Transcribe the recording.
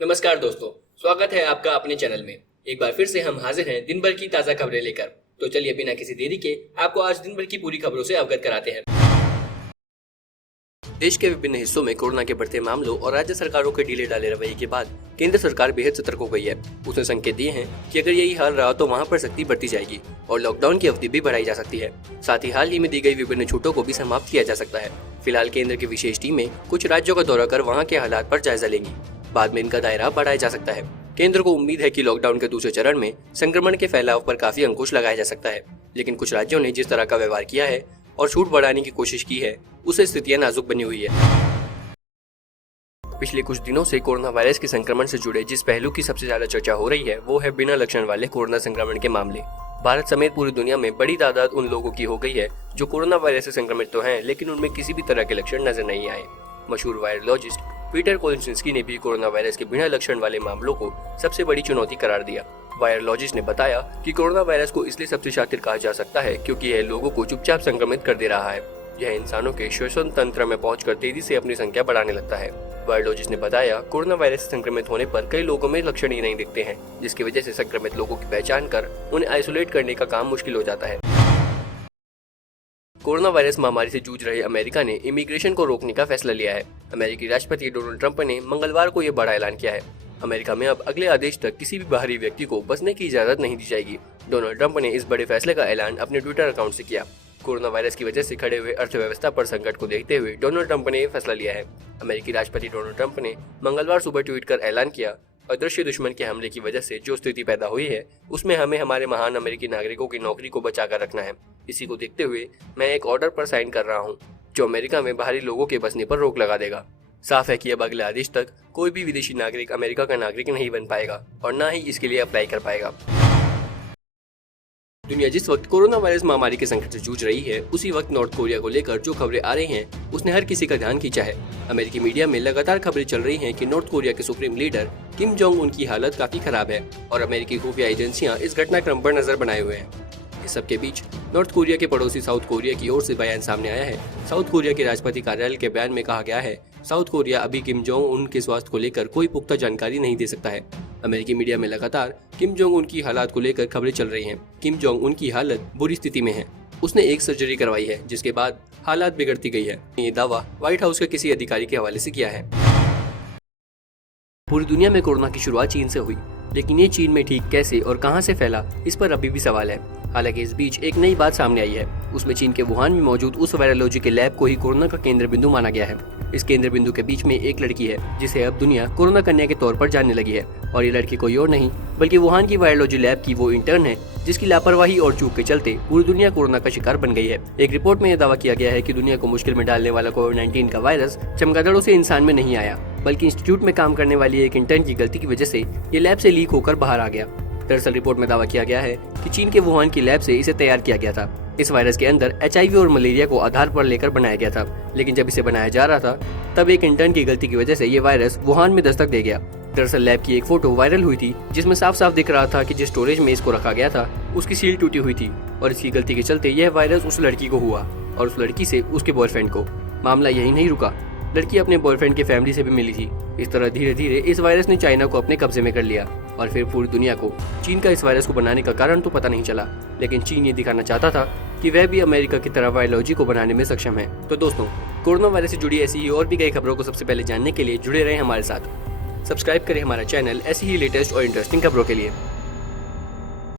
नमस्कार दोस्तों, स्वागत है आपका अपने चैनल में। एक बार फिर से हम हाजिर हैं दिन भर की ताज़ा खबरें लेकर। तो चलिए बिना किसी देरी के आपको आज दिन भर की पूरी खबरों से अवगत कराते हैं। देश के विभिन्न हिस्सों में कोरोना के बढ़ते मामलों और राज्य सरकारों के ढीले ढाले रवैये के बाद केंद्र सरकार बेहद सतर्क हो गई है। उसने संकेत दिए हैं कि अगर यही हाल रहा तो वहां पर सख्ती बढ़ती जाएगी और लॉकडाउन की अवधि भी बढ़ाई जा सकती है। साथ ही हाल ही में दी गई विभिन्न छूटों को भी समाप्त किया जा सकता है। फिलहाल केंद्र की विशेष टीमें कुछ राज्यों का दौरा कर वहाँ के हालात पर जायजा लेंगी। बाद में इनका दायरा बढ़ाया जा सकता है। केंद्र को उम्मीद है कि लॉकडाउन के दूसरे चरण में संक्रमण के फैलाव पर काफी अंकुश लगाया जा सकता है, लेकिन कुछ राज्यों ने जिस तरह का व्यवहार किया है और छूट बढ़ाने की कोशिश की है, उससे स्थितियां नाजुक बनी हुई है। पिछले कुछ दिनों से कोरोना वायरस के संक्रमण से जुड़े जिस पहलू की सबसे ज्यादा चर्चा हो रही है वो है बिना लक्षण वाले कोरोना संक्रमण के मामले। भारत समेत पूरी दुनिया में बड़ी तादाद उन लोगों की हो गई है जो कोरोना वायरस से संक्रमित तो हैं, लेकिन उनमें किसी भी तरह के लक्षण नजर नहीं आए। मशहूर वायरोलॉजिस्ट पीटर कोलिंस्की ने भी कोरोना वायरस के बिना लक्षण वाले मामलों को सबसे बड़ी चुनौती करार दिया। वायरोलॉजिस्ट ने बताया कि कोरोना वायरस को इसलिए सबसे शातिर कहा जा सकता है क्योंकि यह लोगों को चुपचाप संक्रमित कर दे रहा है। यह इंसानों के श्वसन तंत्र में पहुंचकर तेजी से अपनी संख्या बढ़ाने लगता है। वायरोलॉजिस्ट ने बताया, कोरोना वायरस से संक्रमित होने पर कई लोगों में लक्षण ही नहीं दिखते हैं, जिसकी वजह से संक्रमित लोगों की पहचान कर उन्हें आइसोलेट करने का काम मुश्किल हो जाता है। कोरोना वायरस महामारी से जूझ रहे अमेरिका ने इमिग्रेशन को रोकने का फैसला लिया है। अमेरिकी राष्ट्रपति डोनाल्ड ट्रंप ने मंगलवार को यह बड़ा ऐलान किया है। अमेरिका में अब अगले आदेश तक किसी भी बाहरी व्यक्ति को बसने की इजाजत नहीं दी जाएगी। डोनाल्ड ट्रंप ने इस बड़े फैसले का ऐलान अपने ट्विटर अकाउंट से किया। कोरोना वायरस की वजह से खड़े हुए अर्थव्यवस्था पर संकट को देखते हुए डोनाल्ड ट्रंप ने यह फैसला लिया है। अमेरिकी राष्ट्रपति डोनाल्ड ट्रंप ने मंगलवार सुबह ट्वीट कर ऐलान किया, अदृश्य दुश्मन के हमले की वजह से जो स्थिति पैदा हुई है उसमें हमें हमारे महान अमेरिकी नागरिकों की नौकरी को बचाकर रखना है। इसी को देखते हुए मैं एक ऑर्डर पर साइन कर रहा हूं, जो अमेरिका में बाहरी लोगों के बसने पर रोक लगा देगा। साफ है कि अब अगले आदेश तक कोई भी विदेशी नागरिक अमेरिका का नागरिक नहीं बन पाएगा और न ही इसके लिए अप्लाई कर पाएगा। दुनिया जिस वक्त कोरोना वायरस महामारी के संकट से जूझ रही है, उसी वक्त नॉर्थ कोरिया को लेकर जो खबरें आ रही हैं, उसने हर किसी का ध्यान खींचा है। अमेरिकी मीडिया में लगातार खबरें चल रही हैं कि नॉर्थ कोरिया के supreme leader Kim Jong Un की हालत काफी खराब है और अमेरिकी खुफिया एजेंसियां इस घटनाक्रम पर नजर बनाए हुए हैं। इस सबके बीच नॉर्थ कोरिया के पड़ोसी साउथ कोरिया की ओर से बयान सामने आया है। साउथ कोरिया के राष्ट्रपति कार्यालय के बयान में कहा गया है, साउथ कोरिया अभी किम जोंग उन के स्वास्थ्य को लेकर कोई पुख्ता जानकारी नहीं दे सकता है। अमेरिकी मीडिया में लगातार किम जोंग उन की हालात को लेकर खबरें चल रही हैं। किम जोंग उन की हालत बुरी स्थिति में है। उसने एक सर्जरी करवाई है, जिसके बाद हालात बिगड़ती गई है। ये दावा व्हाइट हाउस के किसी अधिकारी के हवाले से किया है। पूरी दुनिया में कोरोना की शुरुआत चीन से हुई, लेकिन ये चीन में ठीक कैसे और कहां से फैला, इस पर अभी भी सवाल है। हालांकि इस बीच एक नई बात सामने आई है। उसमें चीन के वुहान में मौजूद उस वायरोलॉजी के लैब को ही कोरोना का केंद्र बिंदु माना गया है। इस केंद्र बिंदु के बीच में एक लड़की है, जिसे अब दुनिया कोरोना कन्या के तौर पर जानने लगी है। और ये लड़की कोई और नहीं बल्कि वुहान की वायरोलॉजी लैब की वो इंटर्न है जिसकी लापरवाही और चूक के चलते पूरी दुनिया कोरोना का शिकार बन गई है। एक रिपोर्ट में यह दावा किया गया है कि दुनिया को मुश्किल में डालने वाला कोविड-19 का वायरस चमगादड़ों से इंसान में नहीं आया, बल्कि इंस्टीट्यूट में काम करने वाली एक इंटर्न की गलती की वजह से ये लैब से लीक होकर बाहर आ गया। दरअसल रिपोर्ट में दावा किया गया है कि चीन के वुहान की लैब से इसे तैयार किया गया था। इस वायरस के अंदर HIV और मलेरिया को आधार पर लेकर बनाया गया था, लेकिन जब इसे बनाया जा रहा था तब एक इंटर्न की गलती की वजह से ये वायरस वुहान में दस्तक दे गया। दरअसल लैब की एक फोटो वायरल हुई थी जिसमें साफ साफ दिख रहा था कि जिस स्टोरेज में इसको रखा गया था उसकी सील टूटी हुई थी और इसकी गलती के चलते यह वायरस उस लड़की को हुआ और उस लड़की से उसके बॉयफ्रेंड को। मामला यही नहीं रुका, लड़की अपने बॉयफ्रेंड के फैमिली से भी मिली थी। इस तरह धीरे धीरे इस वायरस ने चाइना को अपने कब्जे में कर लिया और फिर पूरी दुनिया को चीन का इस वायरस को बनाने का कारण तो पता नहीं चला, लेकिन चीन ये दिखाना चाहता था कि वह भी अमेरिका की तरह वायरोलॉजी को बनाने में सक्षम है। तो दोस्तों, कोरोना वायरस से जुड़ी ऐसी ही और भी कई खबरों को सबसे पहले जानने के लिए जुड़े रहें हमारे साथ। सब्सक्राइब करें हमारा चैनल ऐसी ही लेटेस्ट और इंटरेस्टिंग खबरों के लिए।